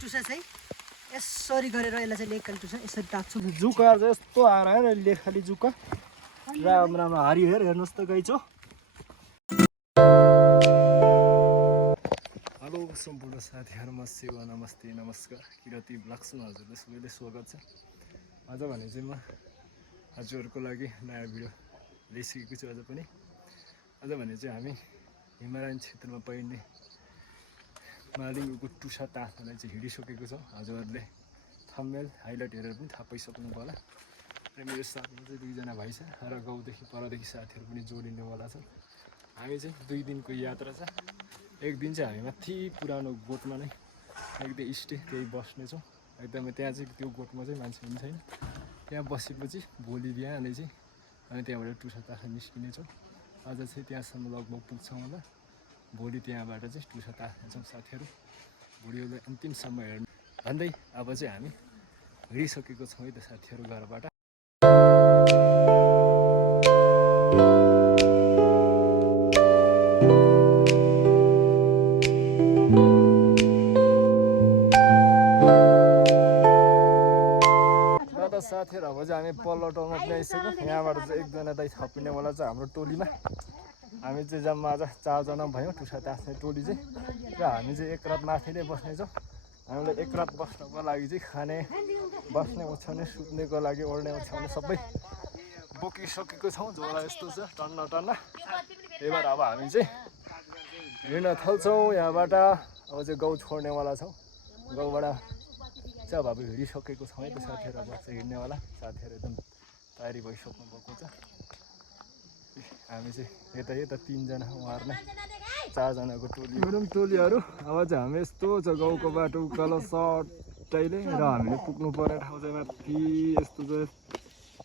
टुसा चाहिँ यसरी गरेर यसलाई चाहिँ लेक काली टुसा यसरी तात्छु। जुका चाहिँ यस्तो आएर लेक खाली जुका राम्रो राम्रो हरिहर हेर्नुहोस् त गाइचो। हेलो सम्पूर्ण साथीहरूमा सेवा नमस्ते नमस्कार किरती ब्लग्समा हजुरले सबैले स्वागत छ। आज भने चाहिँ म हजुरहरूको लागि नयाँ भिडियो ल्याइसकेको छु। आज भने चाहिँ हामी हिमालयन क्षेत्रमा पाइने मालिङको टुसा तासलाई चाहिँ हिँडिसकेको छौँ। हजुरहरूले थम्बनेल हाइलाइट हेरेर पनि थाहा पाइसक्नु होला। र मेरो साथमा चाहिँ दुईजना भाइ छ र गाउँदेखि परदेखि साथीहरू पनि जोडिनेवाला छन्। हामी चाहिँ 2 दिनको यात्रा छ। एक दिन चाहिँ हामी माथि पुरानो गोठमा नै एक दिन स्टे त्यही बस्नेछौँ। एकदमै त्यहाँ चाहिँ त्यो गोठमा चाहिँ मान्छे पनि छैन। त्यहाँ बसेपछि भोलि बिहानै चाहिँ हामी त्यहाँबाट टुसा तास निस्किनेछौँ। आज चाहिँ त्यहाँसम्म लगभग पुग्छौँ होला। भोलि त्यहाँबाट चाहिँ टुसा तास्नेछौँ साथीहरू। भिडियोलाई अन्तिमसम्म हेर्नु भन्दै अब चाहिँ हामी हिँडिसकेको छौँ है त साथीहरू घरबाट। साथीहरू अब चाहिँ हामी पल्लो ठाउँमा पनि आइसक्यौँ। यहाँबाट चाहिँ एकजना दाइ थपिनेवाला छ हाम्रो टोलीमा। हामी चाहिँ जम्मा आज 4 जना भयौँ टुसा तास्ने टोली चाहिँ। र हामी चाहिँ एक रात माथि नै बस्नेछौँ। हामीलाई एक रात बस्नको लागि चाहिँ खाने बस्ने ओछ्याउने सुत्नेको लागि ओढ्ने ओछ्याउने सबै बोकिसकेको छौँ। झोला यस्तो छ टन्न टन्न। त्यही भएर अब हामी चाहिँ हिँड्न थाल्छौँ यहाँबाट। अब चाहिँ गाउँ छोड्नेवाला छौँ। गाउँबाट चाहिँ अब हिँडिसकेको छौँ है त साथीहरू। अब चाहिँ हिँड्नेवाला साथीहरू एकदम तयारी भइसक्नु भएको छ। हामी चाहिँ यता 3 जना उहाँहरू नै 4 जनाको टोली टोलीहरू। अब चाहिँ हामी यस्तो छ गाउँको बाटो उकालो सट्टैले र हामीले पुग्नुपर्ने ठाउँ चाहिँ माथि यस्तो चाहिँ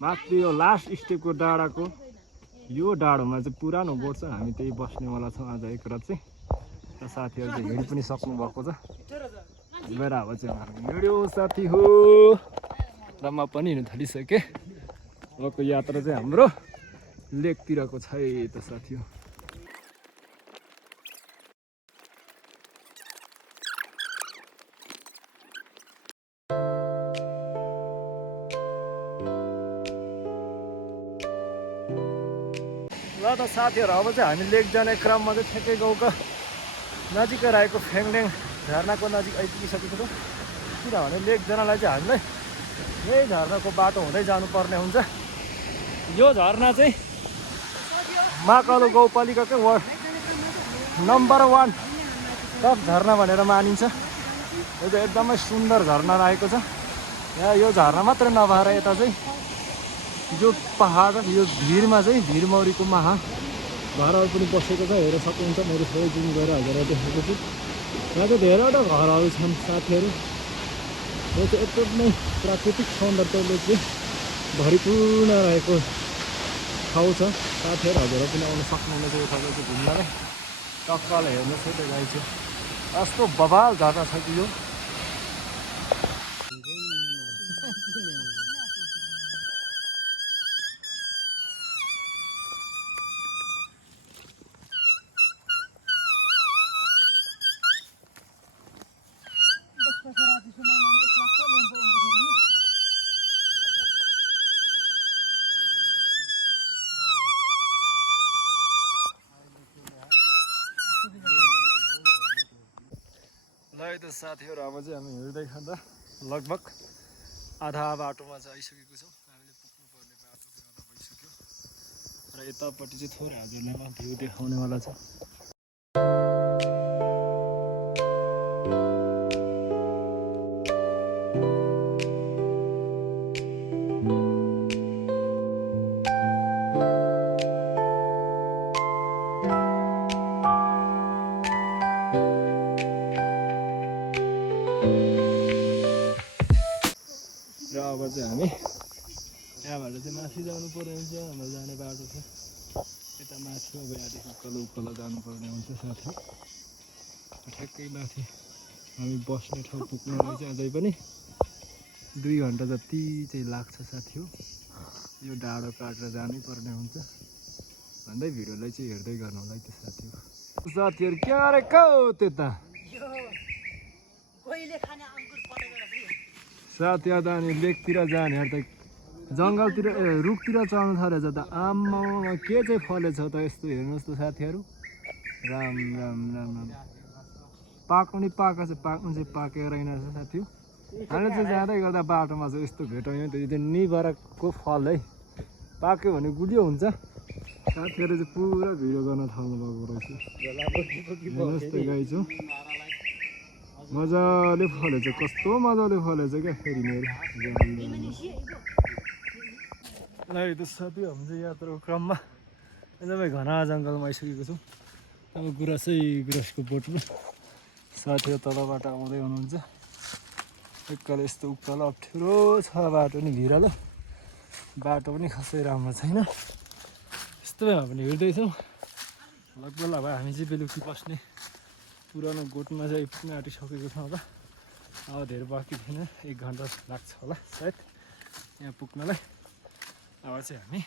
माथि यो लास्ट स्टेपको डाँडाको यो डाँडोमा चाहिँ पुरानो गोठ छ। हामी त्यही बस्नेवाला छौँ आज एक रात चाहिँ। र साथीहरू चाहिँ हिँडि पनि सक्नुभएको छ। मेरा अब चाहिँ हामी हिँड्यो साथी हो र म पनि हिँड्नु थालिसकेँ। अबको यात्रा चाहिँ हाम्रो लेकतिरको छ है त साथी हो। ल त साथीहरू अब चाहिँ हामी लेक जाने क्रममा चाहिँ ठ्याक्कै गाउँको नजिकै रहेको फेङडेङ झरनाको नजिक आइपुगिसकेको छौँ। किनभने लेक जानलाई चाहिँ हामीलाई यही झरनाको बाटो हुँदै जानुपर्ने हुन्छ। यो झरना चाहिँ महाकालो गाउँपालिकाकै वार्ड नम्बर 1 टप झरना भनेर मानिन्छ। यो चाहिँ एकदमै सुन्दर झरना रहेको छ। यहाँ यो झरना मात्र नभएर यता चाहिँ यो पहाड यो भिरमा चाहिँ भिरमौरीको महा घरहरू पनि बसेको छ। हेर्न सक्नुहुन्छ मैले सबै जुम गरेर हजुरलाई देखेको छु। यहाँ चाहिँ धेरैवटा घरहरू छन् साथीहरू। यो चाहिँ एकदमै प्राकृतिक सौन्दर्यले चाहिँ भरिपूर्ण रहेको ठाउँ छ साथीहरू। हजुरहरू पनि आउन सक्नुहुनेछ यो ठाउँमा चाहिँ घुम्नलाई। टक्कल हेर्नुहोस् है त गाई चाहिँ कस्तो बबाल झर्ना छ कि यो। ल है त साथीहरू अब चाहिँ हामी हिँड्दै खाँदा लगभग आधा बाटोमा चाहिँ आइसकेको छौँ। हामीले पुग्नुपर्ने बाटो चाहिँ आधा भइसक्यो र यतापट्टि चाहिँ थोरै हजुरलाई भ्यू देखाउनेवाला छ। र अब चाहिँ हामी यहाँबाट चाहिँ माथि जानुपर्ने हुन्छ। हाम्रो जाने बाटो छ यता माथि। अब यहाँदेखि उकालो जानुपर्ने हुन्छ साथी। ठ्याक्कै माथि हामी बस्ने ठाउँ पुग्नलाई चाहिँ अझै पनि 2 घन्टा जति चाहिँ लाग्छ साथी हो। यो डाँडो काटेर जानै पर्ने हुन्छ भन्दै भिडियोलाई चाहिँ हेर्दै गर्नु होला है त साथी हो। साथीहरू के गरेको त्यता यो कोहीले खाने साथ याद अनि लेकतिर जाने त जङ्गलतिर रुखतिर चढ्नु थालेछ त आम्मा के चाहिँ फलेछ त यस्तो हेर्नुहोस् त साथीहरू राम राम राम राम पाक्नु पाएको छ पाक्नु चाहिँ पाकेको रहेनछ साथी हामीले चाहिँ जाँदै गर्दा बाटोमा चाहिँ यस्तो भेट्यौँ त यो निबरको फल है पाक्यो भने गुलियो हुन्छ साथीहरू चाहिँ पुरा भिडियो गर्न थाल्नु भएको रहेछ हेर्नुहोस् त गाई चाहिँ मजाले फलेछ कस्तो मजाले फलेछ क्या फेरि मेरो त साथी हामी चाहिँ यात्राको क्रममा एकदमै घना जङ्गलमा आइसकेको छौँ अब गुराँसको बोटमा साथीहरू तलबाट आउँदै हुनुहुन्छ एकल यस्तो उकालो अप्ठ्यारो छ बाटो नि भिरालो बाटो पनि खासै राम्रो छैन यस्तो हामी हिँड्दैछौँ लगभग अब हामी चाहिँ बेलुकी बस्ने पुरानो गोठमा चाहिँ आइपुग्न आँटिसकेको छौँ होला अब धेरै बाँकी थिएन 1 घन्टा लाग्छ होला सायद यहाँ पुग्नलाई अब चाहिँ हामी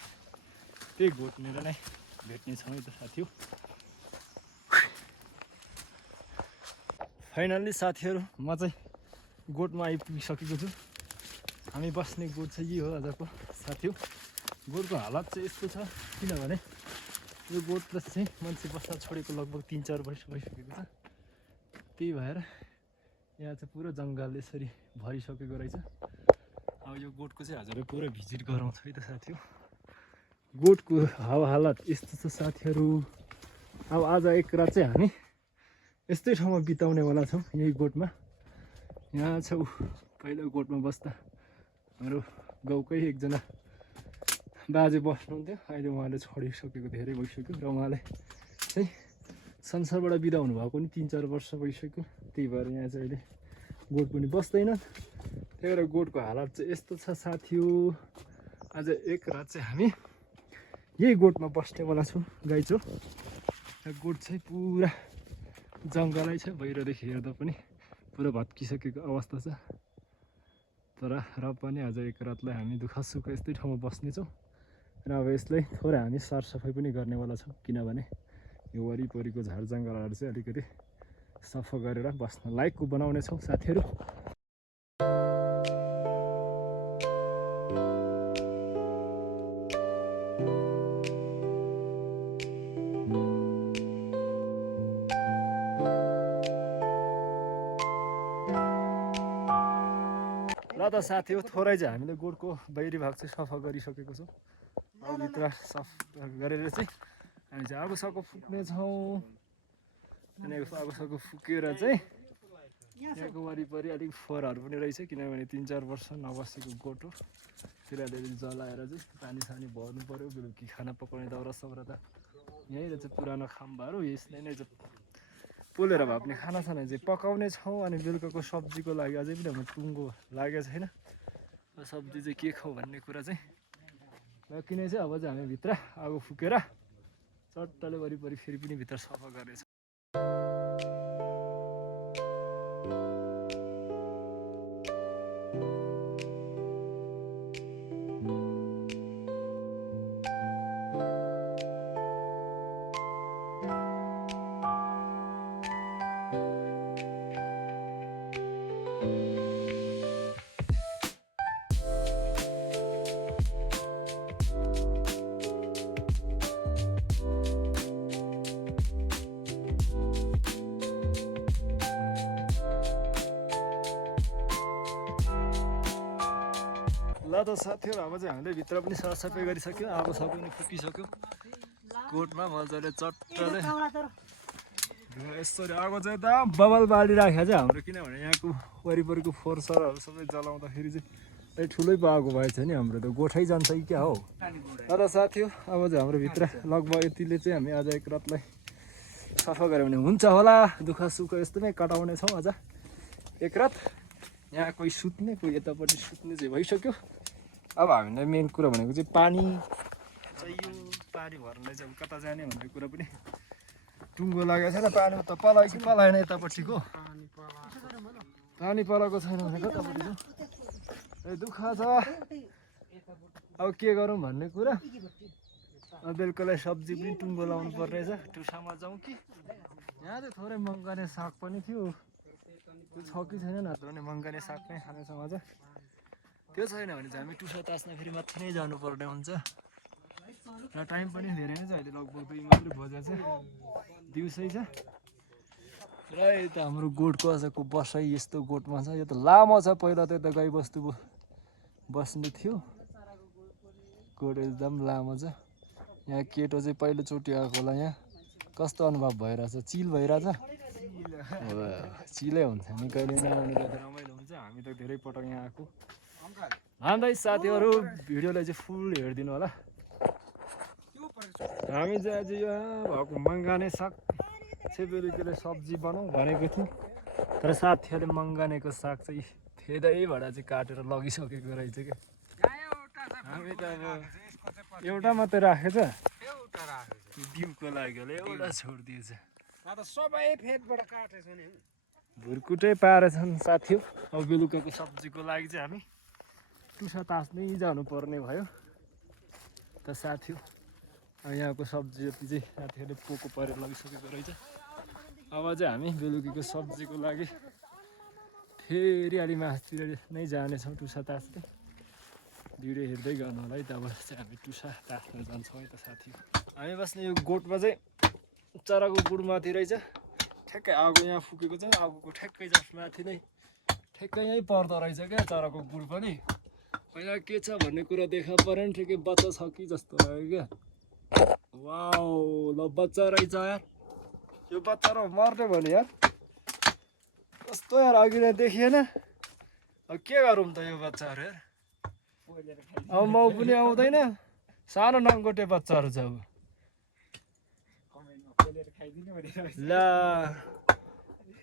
त्यही गोठनिर नै भेट्नेछौँ है त साथी हो फाइनल्ली साथीहरू म चाहिँ गोठमा आइपुगिसकेको छु हामी बस्ने गोठ चाहिँ यही हो आजको साथी हो गोठको हालत चाहिँ यस्तो छ किनभने यो गोठ चाहिँ मान्छे बस्न छोडेको लगभग 3-4 वर्ष भइसकेको छ त्यही भएर यहाँ चाहिँ पुरा जङ्गल यसरी भरिसकेको रहेछ अब यो गोठको चाहिँ हजुरले पुरा भिजिट गराउँछ है त साथी हो गोठको हालत यस्तो छ साथीहरू अब आज एक रात चाहिँ हामी यस्तै ठाउँमा बिताउनेवाला छौँ यही गोठमा यहाँ छ पहिलो गोठमा बस्दा हाम्रो गाउँकै एकजना बाजे बस्नुहुन्थ्यो अहिले उहाँले छोडिसकेको धेरै भइसक्यो र उहाँले चाहिँ संसारबाट बिदा हुनुभएको पनि 3-4 वर्ष भइसक्यो त्यही भएर यहाँ चाहिँ अहिले गोठ पनि बस्दैन त्यही भएर गोठको हालत चाहिँ यस्तो छ साथी हो आज एक रात चाहिँ हामी यही गोठमा बस्नेवाला छौँ गाई छौँ गोठ चाहिँ पुरा जङ्गलै छ बाहिरदेखि हेर्दा पनि पुरा भत्किसकेको अवस्था छ तर र पनि आज एक रातलाई हामी दुःखसुख यस्तै ठाउँमा बस्नेछौँ र अब यसलाई थोरै हामी सरसफाइ पनि गर्नेवाला छौँ किनभने यो वरिपरिको झार जङ्गलहरू चाहिँ अलिकति सफा गरेर बस्न लायकको बनाउने छौँ साथीहरू ल त साथी हो थोरै चाहिँ हामीले गोठको बाहिरी भाग चाहिँ सफा गरिसकेको छौँ अब भित्र सफा गरेर चाहिँ हामी चाहिँ आगोसागो फुक्नेछौँ अनि आगोसागो फुकेर चाहिँ यहाँको वरिपरि अलिक फोहोरहरू पनि रहेछ किनभने 3-4 वर्ष नबसेको गोठ हो त्यसलाई अलिअलि जलाएर चाहिँ पानी सानी भर्नु पऱ्यो बेलुकी खाना पकाउने दाउरा साउरा त यहीँनिर चाहिँ पुरानो खाम्बाहरू यसले नै चाहिँ पोलेर भए पनि खानासाना चाहिँ पकाउने छौँ अनि बेलुकाको सब्जीको लागि अझै पनि हाम्रो टुङ्गो लागेको छैन सब्जी चाहिँ के खाउँ भन्ने कुरा चाहिँ किन चाहिँ अब चाहिँ हामी भित्र आगो फुकेर चट्टाले वरिपरि फेरि पनि भित्र सफा गर्नेछ ल त साथीहरू अब चाहिँ हामीले भित्र पनि सरसफाइ गरिसक्यो आगो सबै पनि फुकिसक्यो गोठमा मजाले चट्टाले यसरी आगो चाहिँ त बबल बालिराखेको चाहिँ हाम्रो किनभने यहाँको वरिपरिको फोहोरसरहरू सबै जलाउँदाखेरि चाहिँ ठुलै आगो भएछ नि हाम्रो त गोठै जान्छ कि क्या हो र साथी हो अब चाहिँ हाम्रो भित्र लगभग यतिले चाहिँ हामी आज एक रातलाई सफा गऱ्यो भने हुन्छ होला दुःख सुख यस्तोमै कटाउने छौँ आज एक रात यहाँ कोही सुत्ने कोही यतापट्टि सुत्ने चाहिँ भइसक्यो अब हामीलाई मेन कुरा भनेको चाहिँ पानी चाहियो पानी भर्नलाई चाहिँ अब कता जाने भन्ने कुरा पनि टुङ्गो लागेको छैन पानी त पलायो कि पलाएन यतापट्टिको पानी पलाएको छैन भने कतापट्टिको ए दुःख छ अब के गरौँ भन्ने कुरा अब बेलुकालाई सब्जी पनि टुङ्गो लाउनु पर्ने छ टुसामा जाउँ कि यहाँ चाहिँ थोरै मङ्गाने साग पनि थियो त्यो छ कि छैन नत्र भने मङ्गाने साग नै खानेछौँ आज त्यो छैन भने चाहिँ हामी टुसा तास्न फेरि माथि नै जानुपर्ने हुन्छ र टाइम पनि धेरै नै छ अहिले लगभग 2 मात्रै बजेको छ दिउँसै छ र यता हाम्रो गोठको आजको बसाइ यस्तो गोठमा छ यो त लामो छ पहिला त यता गाईबस्तु बस्ने थियो गोठ एकदम लामो छ यहाँ केटो चाहिँ पहिलोचोटि आएको होला यहाँ कस्तो अनुभव भइरहेछ चिल भइरहेछ चिलै हुन्छ नि कहिले नआउने गर्दा रमाइलो हुन्छ हामी त धेरै पटक यहाँ आएको हाम्रै साथीहरू भिडियोलाई चाहिँ फुल हेरिदिनु होला हामी चाहिँ आज यहाँ भएको मङ्गाने साग बेलुकीले सब्जी बनाऊ भनेको थियौँ तर साथीहरूले मङ्गानेको साग चाहिँ धेरैबाट चाहिँ काटेर लगिसकेको रहेछ क्या हामी त अब एउटा मात्रै राखेछ बिउको लागि होला एउटा छोडिदिएछ सबै फेदबाट काटेछ नि भुरकुटै पारेछन् साथी अब बेलुकाको सब्जीको लागि चाहिँ हामी टुसा तास्नै जानुपर्ने भयो त साथी अब यहाँको सब्जी जति चाहिँ साथीहरूले पोको परेर लगिसकेको रहेछ अब चाहिँ हामी बेलुकीको सब्जीको लागि फेरि अलि मासतिर नै जानेछौँ टुसा तास्दै भिडियो हेर्दै गर्नु होला है त्यहाँबाट चाहिँ हामी टुसा तास्न जान्छौँ है त साथी हामी बस्ने यो गोठमा चाहिँ चराको गुडमाथि रहेछ ठ्याक्कै आगो यहाँ फुकेको छ आगोको ठ्याक्कै जस्ट माथि नै ठ्याक्कै यहीँ पर्दो रहेछ क्या चराको गुड पनि यहाँ के छ भन्ने कुरा देखा परेन ठिकै बच्चा छ कि जस्तो लाग्यो क्या वाउ ल बच्चा रहेछ यार यो बच्चा र मर्ने भने यार कस्तो यार अघि नै देखिएन अब के गरौँ त यो बच्चाहरू यार अब माउ पनि आउँदैन सानो नङ्गोटे बच्चाहरू छ अब ल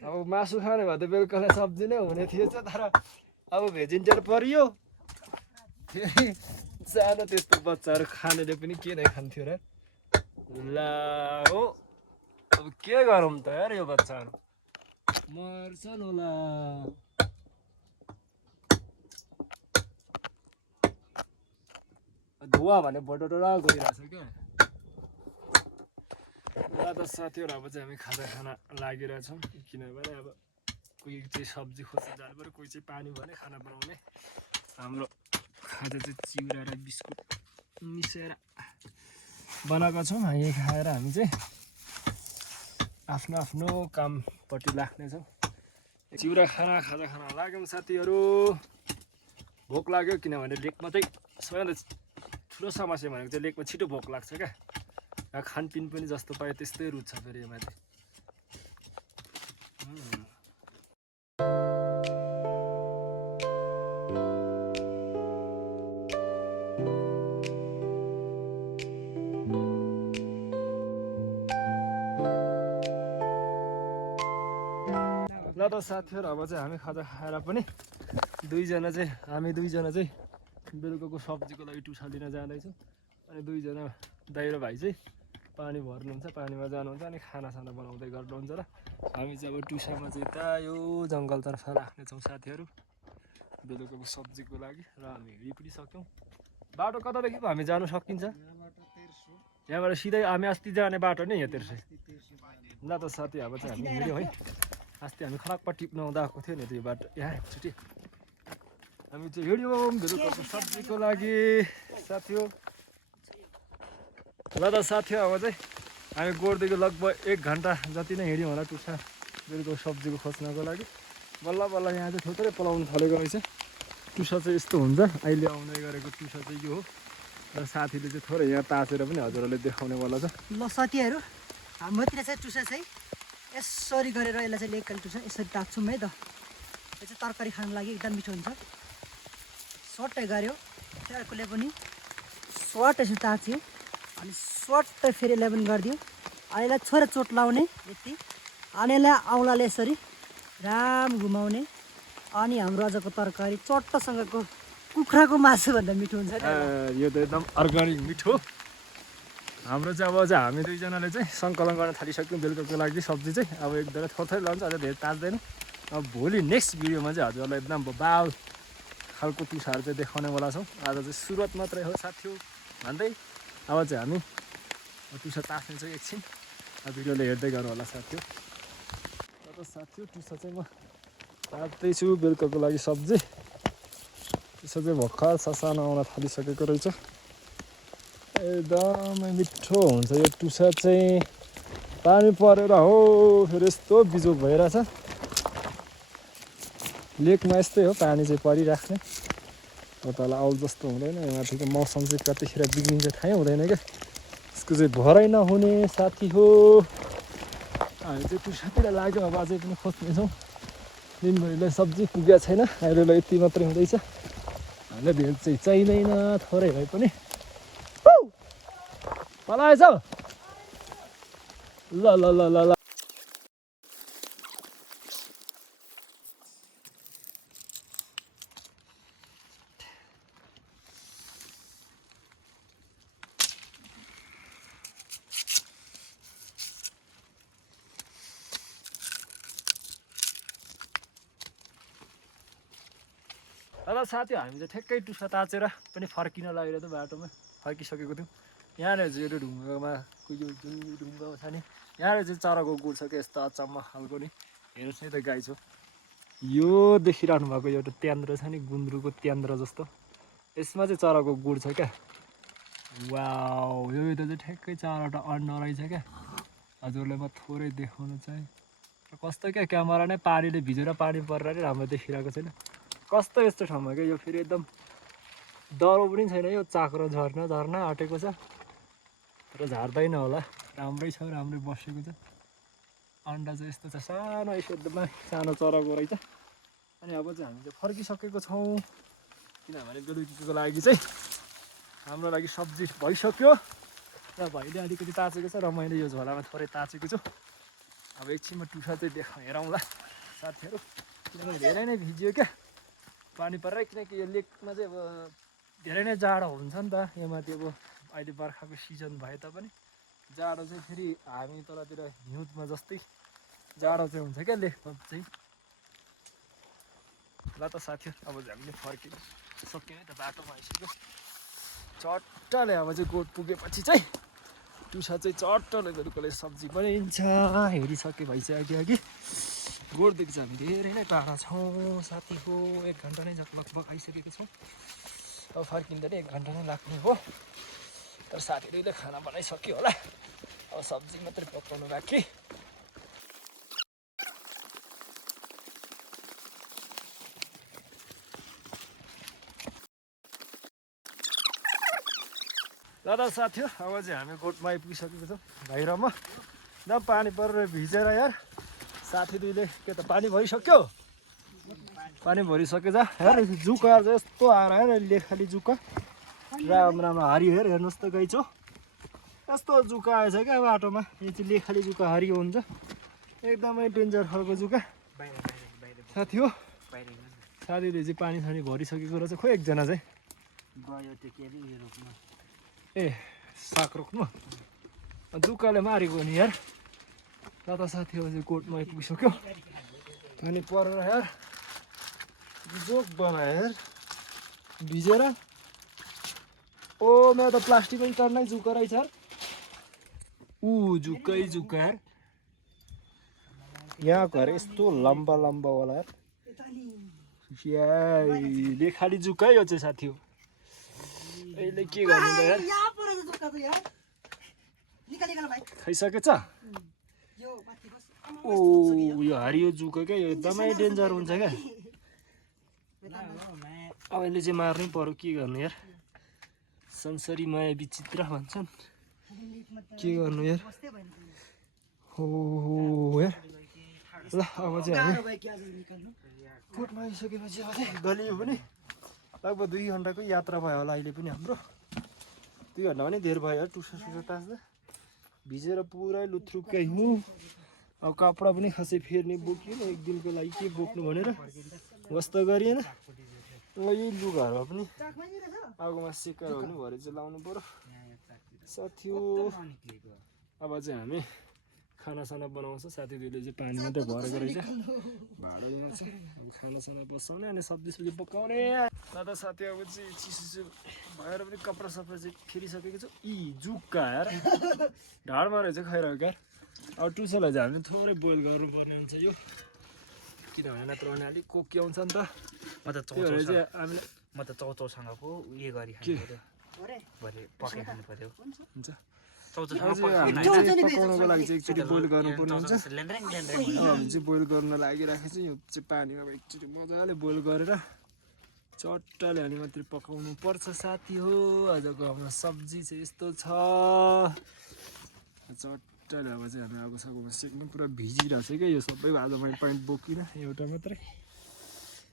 अब मासु खाने भए त बेलुकालाई सब्जी नै हुने थिएछ तर अब भेजिन्टर परियो फेरि सानो त्यस्तो बच्चाहरू खानेले पनि के नै खान्थ्यो र ल हो अब के गरौँ त यार यो बच्चाहरू मर्छन् होला धुवा भने बटोटोरा गइरहेछ क्या ल त साथीहरू अब चाहिँ हामी खाजा खाना लागिरहेछौँ किनभने अब कोही चाहिँ सब्जी खोज्न जानु पऱ्यो कोही चाहिँ पानी भने खाना बनाउने हाम्रो खाजा चाहिँ चिउरा र बिस्कुट मिसाएर बनाएको छौँ यही खाएर हामी चाहिँ आफ्नो आफ्नो कामपट्टि लाग्नेछौँ चिउरा खाना खाजा खाना लाग्यौँ साथीहरू भोक लाग्यो किनभने लेकमा चाहिँ सबैभन्दा ठुलो समस्या भनेको चाहिँ लेकमा छिटो भोक लाग्छ क्या खानपिन पनि जस्तो पायो त्यस्तै रुच छ फेरि यसमा चाहिँ ल त साथीहरू अब चाहिँ हामी खाजा खाएर पनि हामी दुईजना चाहिँ बेलुकाको सब्जीको लागि टुसा लिन जाँदैछौँ अनि दुईजना दाइ र भाइ चाहिँ पानी भर्नुहुन्छ पानीमा जानुहुन्छ अनि खानासाना बनाउँदै गर्नुहुन्छ र हामी चाहिँ अब टुसामा चाहिँ यता यो जङ्गलतर्फ राख्नेछौँ साथीहरू बेलुकाको सब्जीको लागि र हामी हिँडी पनि सक्यौँ बाटो कतादेखि पो हामी जानु सकिन्छ यहाँबाट सिधै हामी अस्ति जाने बाटो नै यहाँ तेर्सो ल त साथी अब चाहिँ हामी हिँड्यौँ है अस्ति हामी खडकपा टिप्न आउँदा आएको थियो नि त्यो बाटो यहाँ एकचोटि हामी चाहिँ हिँड्यौँ बेलुकाको सब्जीको लागि साथी हो ल त साथी अब चाहिँ हामी गोठदेखि लगभग 1 घन्टा जति नै हिँड्यौँ होला टुसा बेलुकाको सब्जीको खोज्नको लागि बल्ल बल्ल यहाँ चाहिँ थोत्रै पलाउनु थालेको रहेछ टुसा चाहिँ यस्तो हुन्छ अहिले आउँदै गरेको टुसा चाहिँ यो हो र साथीले चाहिँ थोरै यहाँ तासेर पनि हजुरहरूले देखाउनेवाला छ ल साथीहरू हाम्रोतिर चाहिँ टुसा चाहिँ यसरी गरेर यसलाई चाहिँ लेकल टुसा यसरी ताप्छौँ है त यो चाहिँ तरकारी खानु लागि एकदम मिठो हुन्छ सर्टै गऱ्यो अर्कोले पनि सर्ट यसो ताच्यो अनि सर्टै फेरि यसलाई पनि गरिदियो अनि यसलाई छोरा चोट लाउने यति अनि यसलाई औँलाले यसरी राम घुमाउने अनि हाम्रो आजको तरकारी चट्टसँगको कुखुराको मासुभन्दा मिठो हुन्छ यो त एकदम अर्ग्यानिक मिठो हाम्रो चाहिँ अब चाहिँ हामी दुईजनाले चाहिँ सङ्कलन गर्न थालिसक्यौँ बेलुकाको लागि सब्जी चाहिँ अब एकदमै थोरै लान्छ अझ धेरै ताच्दैन अब भोलि नेक्स्ट भिडियोमा चाहिँ हजुरलाई एकदम बाल खालको टुसाहरू चाहिँ देखाउनेवाला छौँ आज चाहिँ सुरुवात मात्रै हो साथी हो भन्दै अब चाहिँ हामी टुसा तास्ने चाहिँ एकछिन भिडियोले हेर्दै गर्नु होला साथी हो साथी हो टुसा चाहिँ म ताप्दैछु बेलुकाको लागि सब्जी टुसा चाहिँ भर्खर ससानो आउन थालिसकेको रहेछ एकदमै मिठो हुन्छ यो टुसा चाहिँ पानी परेर हो फेरि यस्तो बिजोग भइरहेछ लेकमा यस्तै हो पानी चाहिँ परिराख्ने तल आउल जस्तो हुँदैन माथिको मौसम चाहिँ कतिखेर बिग्रिन्छ थाहै हुँदैन क्या यसको चाहिँ भरै नहुने साथी हो हामी चाहिँ टुसातिर लाग्यो अब अझै पनि खोज्नेछौँ दिनभरिलाई सब्जी पुगेको छैन अहिलेलाई यति मात्रै हुँदैछ हामीलाई भेट चाहिँ चाहिँदैन थोरै भए पनि पलाएछ ल ल ल ल ल दादा साथी हामी चाहिँ ठ्याक्कै टुसा ताचेर पनि फर्किन लागिरहेको बाटोमा फर्किसकेको थियौँ यहाँनिर चाहिँ यो ढुङ्गामा यो जुन ढुङ्गा छ नि यहाँनिर चाहिँ चराको गुड छ क्या यस्तो अचम्म खालको नि हेर्नुहोस् न त गाई छ यो देखिरहनु भएको एउटा त्यान्द्र छ नि गुन्द्रुकको त्यान्द्र जस्तो यसमा चाहिँ चराको गुड छ क्या वाउ यो त चाहिँ ठ्याक्कै चरावटा अन्डा रहेछ क्या हजुरलाई म थोरै देखाउनु चाहिँ कस्तो क्या क्यामेरा नै पानीले भिजेर पानी परेर नि राम्रो देखिरहेको छैन कस्तो यस्तो ठाउँमा क्या यो फेरि एकदम डरो पनि छैन यो चाक्रो झर्न आँटेको छ र झार्दैन होला राम्रै छ राम्रै बसेको छ अन्डा चाहिँ यस्तो छ सानो एकदमै सानो चराको रहेछ अनि अब चाहिँ हामी चाहिँ फर्किसकेको छौँ किनभने बेलुकीको लागि चाहिँ हाम्रो लागि सब्जी भइसक्यो र भाइले अलिकति ताचेको छ र मैले यो झोलामा थोरै ताचेको छु अब एकछिनमा टुसा चाहिँ हेरौँला साथीहरू किनभने धेरै नै भिजियो क्या पानी परेर किनकि यो लेकमा चाहिँ अब धेरै नै जाडो हुन्छ नि त यो माथि अब अहिले बर्खाको सिजन भए तापनि जाडो चाहिँ फेरि हामी तलतिर हिउँदमा जस्तै जाडो चाहिँ हुन्छ क्या लेकमा चाहिँ ल त साथीहरू अब चाहिँ हामीले फर्किनु सक्यौँ है त बाटोमा आइसक्यो चट्टले अब चाहिँ गोठ पुगेपछि चाहिँ टुसा चाहिँ चट्टले बेलुकाले सब्जी बनिन्छ हेरिसके भइसक्यो अघि गोठदेखि चाहिँ हामी धेरै नै टाढा छौँ साथी हो 1 घन्टा नै लगभग आइसकेको छौँ अब फर्किँदा नि 1 घन्टा नै लाग्ने हो तर साथीहरूले खाना बनाइसक्यो होला अब सब्जी मात्रै पकाउनु बाँकी दादा साथी हो अब चाहिँ हामी गोठमा आइपुगिसकेको छौँ भाइ र म एकदम पानी परेर भिजेर यार साथी दुईले के त पानी भरिसक्यो पानी भरिसक्यो जा हेर जुका चाहिँ यस्तो आएर हेर लेखाली जुका राम्रो राम्रो हरियो हेर हेर्नुहोस् त गाई छो यस्तो जुका आएछ क्या बाटोमा यो चाहिँ लेखाली जुका हरियो हुन्छ एकदमै डेन्जर खालको जुका साथी हो साथीले चाहिँ पानी सानी भरिसकेको रहेछ खोइ एकजना चाहिँ ए साग रोक्नु जुकाले मारेको नि यार दादा साथीहरू चाहिँ कोटमा आइपुगिसक्यो पानी परेर यार जोक बनायो यार भिजेर ओ मेरो त प्लास्टिक पनि टर्नै जुका रहेछ यार जुकै जुका यार यहाँ घर यस्तो लम्बा लम्बा होला यार लेखाली जुका यो चाहिँ साथी हो अहिले के गर्नु त यार खाइसकेछ ओ यो हरियो जुका क्या यो एकदमै डेन्जर हुन्छ क्या अब यसले चाहिँ मार्नै पर्यो के गर्नु यार संसारी माया विचित्र भन्छन् के गर्नु यार हो यार ल अब चाहिँ हामी कोटमा आइसकेपछि अब चाहिँ गलियो पनि लगभग 2 घन्टाको यात्रा भयो होला अहिले पनि हाम्रो 2 घन्टा पनि धेर भयो टुसा तास्दा भिजेर पुरै लुथ्रुक्कै हुँ अब कपडा पनि खासै फेर्ने बोकिएन 1 दिनको लागि के बोक्नु भनेर वास्ता गरिएन ल यही लुगाहरू पनि आगोमा सेकेर हो भने भरे चाहिँ लाउनु पर्यो साथी हो अब चाहिँ हामी खानासाना बनाउँछ साथी दुईले चाहिँ पानी मात्रै भरेको रहेछ भाडा यहाँ छ अब खानासाना बसाउने अनि सब्जी पकाउने दादा साथी अब चाहिँ चिसो भएर पनि कपडा सपडा चाहिँ फेरिसकेको छु जुका यार ढाडमा रहेछ खैर क्या अब टुसालाई चाहिँ हामीले थोरै बोइल गर्नुपर्ने हुन्छ यो किनभने नत्र भने अलिक कोकी आउँछ नि त त्यो भएर चाहिँ हामीले म त चौचौसँग पो उयो गरी के? खानु पर्यो अरे भरे पकाइ खानु पर्यो हुन्छ चौचौसँग अब चाहिँ पकाइ हामीले चाहिँ पकाउनको लागि चाहिँ एकचोटि बोइल गर्नुपर्ने हुन्छ ल्यान्द्रेङ हामी चाहिँ बोइल गर्न लागिराखेको चाहिँ यो चाहिँ पानीमा अब एकचोटि मजाले बोइल गरेर चट्टाले हाली मात्रै पकाउनु पर्छ साथी हो आजको हाम्रो सब्जी चाहिँ यस्तो छ चट्टाले अब चाहिँ हामी आगो सागोमा सेक्नु पुरा भिजिरहेको छ क्या यो सबै आज मैले प्यान्ट बोकिनँ एउटा मात्रै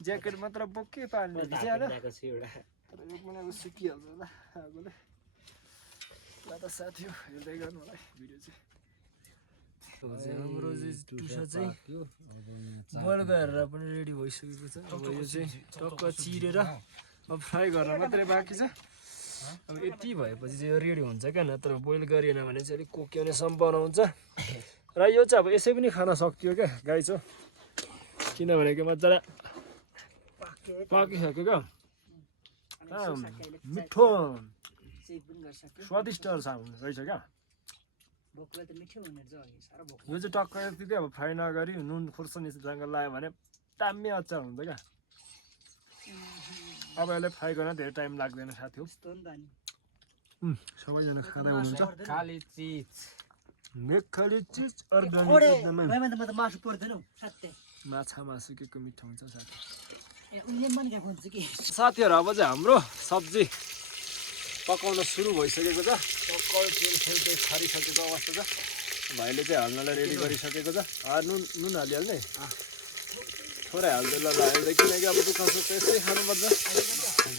ज्याकेट मात्र बोकेँ पानीले भिजाएर छु एउटा तर यो पनि अब सुकिहाल्छ होला आगोले ल त साथी हो हेर्दै गर्नु होला भिडियो चाहिँ हाम्रो चाहिँ टुसा चाहिँ बोइल गरेर पनि रेडी भइसकेको छ अब यो चाहिँ टक्क चिरेर अब फ्राई गर्न मात्रै बाँकी छ अब यति भएपछि चाहिँ यो रेडी हुन्छ क्या नत्र बोइल गरिएन भने चाहिँ अलिक कोक्याउने सम्भावना हुन्छ र यो चाहिँ अब यसै पनि खान सकियो क्या गाई छ किनभने कि मजाले पाकिसक्यो क्या मिठो स्वादिष्ट रहेछ क्या भोकलाई त मिठो हुने रहेछ अघि साह्रो भोक यो चाहिँ टक्क यतिकै अब फ्राई नगरी नुन खुर्सानीसँग लगायो भने टाम्मे अचार हुन्छ क्या अब यसलाई फ्राई गर्न धेरै टाइम लाग्दैन साथी हो यस्तो नि त अनि सबैजना खाँदै हुनुहुन्छ खाली चिज मेखली चिज अर्ग्यानिक खोडे एकदमै गएमा त म त मासु पर्दैन हौ साथै माछा मासु के को मिठो हुन्छ साथी ए उहिले पनि गएको हुन्छ कि साथीहरू अब चाहिँ हाम्रो सब्जी पकाउन सुरु भइसकेको छ टक्क तेल खेल्दै छरिसकेको अवस्था छ भाइले चाहिँ हाल्नलाई रेडी गरिसकेको छ नुन नुन हालिहाल्ने थोरै हाल्दै ल हाल्दै किनकि अब दुःख सुख यस्तै खानुपर्छ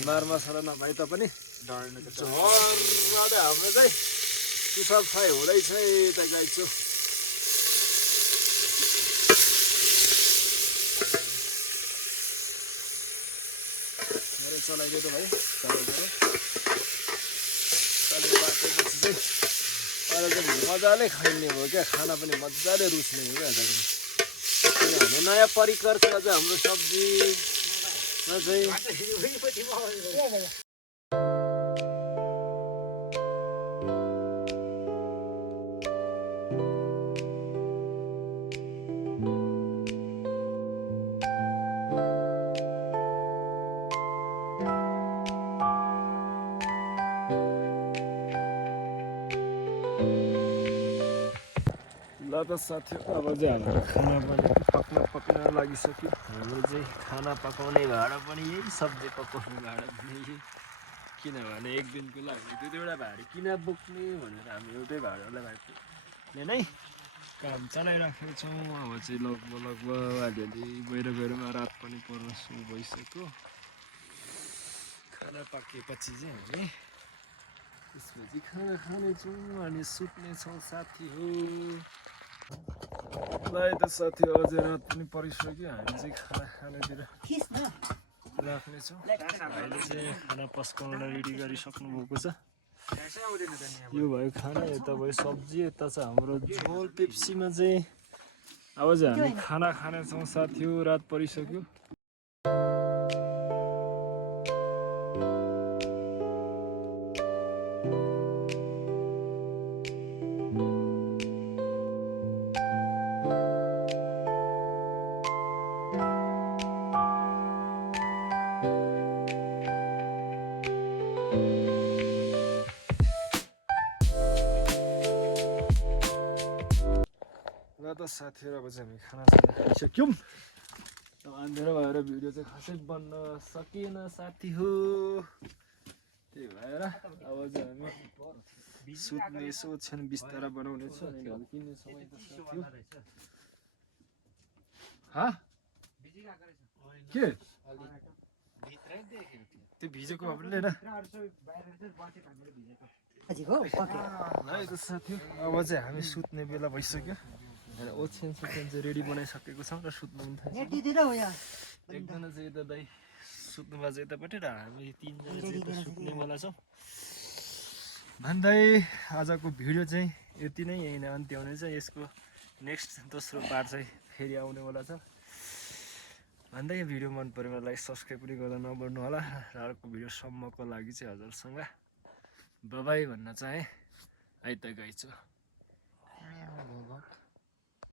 मार मसला नभए तापनि झर्राले हाम्रो चाहिँ टुसा फ्राई हुँदैछ त गाइछु मेरो चलाइदियो त भाइ चलाइदियो पाकेपछि चाहिँ अहिले चाहिँ मजाले खाइने हो क्या खाना पनि मजाले रुच्ने हो क्या किनभने नयाँ परिकर छ अझ हाम्रो सब्जीमा चाहिँ ल त साथी अब चाहिँ हाम्रो खाना पनि पक्न लागिसक्यो हाम्रो चाहिँ खाना पकाउने भाँडा पनि यही सब्जी पकाउने भाँडा पनि यही किनभने एक दिनको लागि दुई दुईवटा भाँडी किन बोक्ने भनेर हामी एउटै भाँडालाई भाइले नै काम चलाइराखेको छौँ अब चाहिँ लगभग अलिअलि गहिरोमा रात पनि पर्न सुरु भइसक्यो खाना पाकेपछि चाहिँ हामी त्यसपछि खाना खानेछौँ अनि सुत्नेछौँ साथी हो ल त साथी अझै रात पनि परिसक्यो हामी चाहिँ खाना खानेतिर राख्नेछौँ अहिले चाहिँ खाना पस्काउनलाई रेडी गरिसक्नु भएको छ यो भयो खाना यता भयो सब्जी यता छ हाम्रो झोल पेप्सीमा चाहिँ अब चाहिँ हामी खाना खानेछौँ साथी हो रात परिसक्यो ल त साथीहरू अब चाहिँ हामी खानासाना खाइसक्यौँ अब अँध्यारो भएर भिडियो चाहिँ खासै बन्न सकिएन साथी हो त्यही भएर अब चाहिँ हामी सुत्नेछौँ ओछ्यान बिस्तारा बनाउनेछौँ अनि ढल्किने समय त साथी हो के त्यो भिजेको भए पनि लिएर ल साथी अब चाहिँ हामी सुत्ने बेला भइसक्यो ओछ्यान सोछ्यान चाहिँ रेडी बनाइसकेको छौँ र सुत्नु पनि थाल्छ एकजना चाहिँ यता दाइ सुत्नु भएको चाहिँ यतापट्टि र हामी तिनजना चाहिँ यता सुत्ने बेला छौँ भन्दै आजको भिडियो चाहिँ यति नै यहीँ नै अन्त्याउने छ यसको नेक्स्ट दोस्रो पार्ट चाहिँ फेरि आउनेवाला छ भन्दै भिडियो मन पऱ्यो भने लाइक सब्सक्राइब पनि गर्दा नबढ्नु होला र अर्को भिडियोसम्मको लागि चाहिँ हजुरसँग बाबाई भन्न चाहेँ है त गाइछु